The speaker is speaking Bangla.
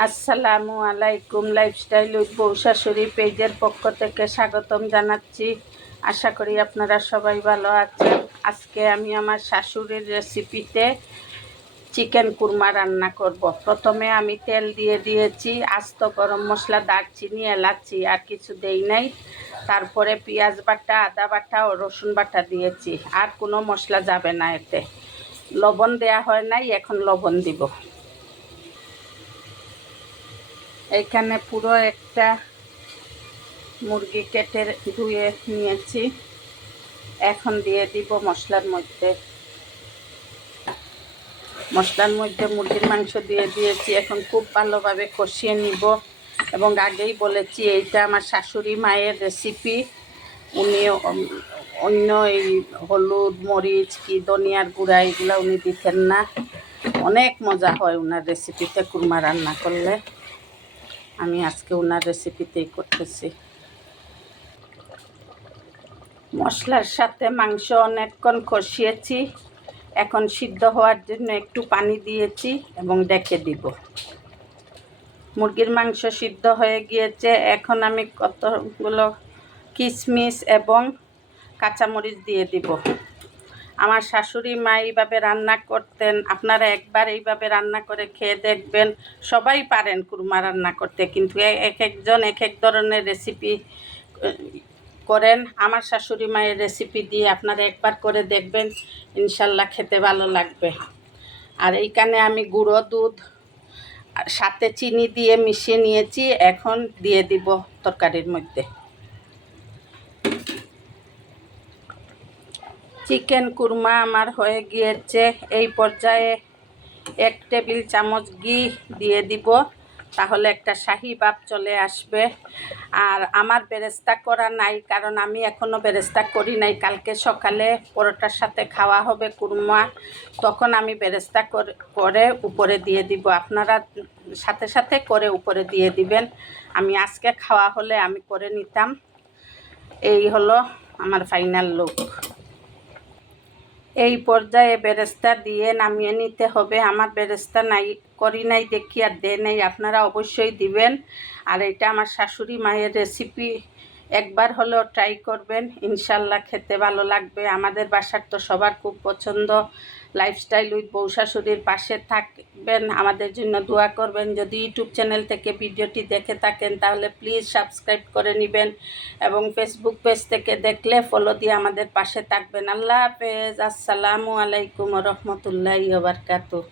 আসসালামু আলাইকুম। লাইফস্টাইল উইথ বউ শাশুড়ি পেজের পক্ষ থেকে স্বাগতম জানাচ্ছি। আশা করি আপনারা সবাই ভালো আছেন। আজকে আমি আমার শাশুড়ির রেসিপিতে চিকেন কুরমা রান্না করব। প্রথমে আমি তেল দিয়ে দিয়েছি, আস্ত গরম মশলা, দারচিনি, এলাচি আর কিছু দেই নাই। তারপরে পেঁয়াজ বাটা, আদা বাটা ও রসুন বাটা দিয়েছি। আর কোনো মশলা যাবে না এতে। লবণ দেয়া হয় নাই, এখন লবণ দিব। এখানে পুরো একটা মুরগি কেটে ধুয়ে নিয়েছি। এখন দিয়ে দিব মশলার মধ্যে মুরগির মাংস দিয়ে দিয়েছি। এখন খুব ভালোভাবে কষিয়ে নিব। এবং আগেই বলেছি এইটা আমার শাশুড়ি মায়ের রেসিপি। উনি অন্য এই হলুদ, মরিচ, কি ধনিয়ার গুঁড়া এগুলো উনি দিতেন না। অনেক মজা হয় ওনার রেসিপিতে কুরমা রান্না করলে। আমি আজকে ওনার রেসিপিতেই করতেছি। মশলার সাথে মাংস অনেকক্ষণ কষিয়েছি। এখন সিদ্ধ হওয়ার জন্য একটু পানি দিয়েছি এবং ডেকে দিব। মুরগির মাংস সিদ্ধ হয়ে গিয়েছে। এখন আমি কতগুলো কিশমিশ এবং কাঁচামরিচ দিয়ে দিব। আমার শাশুড়ি মা এইভাবে রান্না করতেন। আপনারা একবার এইভাবে রান্না করে খেয়ে দেখবেন। সবাই পারেন কুরমা রান্না করতে, কিন্তু এক একজন এক এক ধরনের রেসিপি করেন। আমার শাশুড়ি মায়ের রেসিপি দিয়ে আপনারা একবার করে দেখবেন, ইনশাল্লাহ খেতে ভালো লাগবে। আর এইখানে আমি গুঁড়ো দুধ সাথে চিনি দিয়ে মিশিয়ে নিয়েছি। এখন দিয়ে দিব তরকারির মধ্যে। চিকেন কুরমা আমার হয়ে গিয়েছে। এই পর্যায়ে 1 টেবিল চামচ ঘি দিয়ে দিব, তাহলে একটা শাহি ভাব চলে আসবে। আর আমার বেরেস্তা করা নাই, কারণ আমি এখনও বেরেস্তা করি নাই। কালকে সকালে পরোটার সাথে খাওয়া হবে কুরমা, তখন আমি বেরেস্তা করে উপরে দিয়ে দিব। আপনারা সাথে সাথে করে উপরে দিয়ে দিবেন। আমি আজকে খাওয়া হলে আমি করে নিতাম। এই হলো আমার ফাইনাল লুক। এই পর্যায়ে বেরেস্তা দিয়ে নামিয়ে নিতে হবে। আমার বেরেস্তা করি নাই দেখি আর দে নাই, আপনারা অবশ্যই দিবেন। আর এটা আমার শাশুড়ি মায়ের রেসিপি, একবার হলেও ট্রাই করবেন, ইনশাল্লাহ খেতে ভালো লাগবে। আমাদের বাসার তো সবার খুব পছন্দ। লাইফস্টাইল উইথ বউ শাশুড়ির পাশে থাকবেন, আমাদের জন্য দোয়া করবেন। যদি ইউটিউব চ্যানেল থেকে ভিডিওটি দেখে থাকেন তাহলে প্লিজ সাবস্ক্রাইব করে নেবেন, এবং ফেসবুক পেজ থেকে দেখলে ফলো দিয়ে আমাদের পাশে থাকবেন। আল্লাহ হাফেজ। আসসালামু আলাইকুম ওয়া রাহমাতুল্লাহি ওয়া বারাকাতুহু।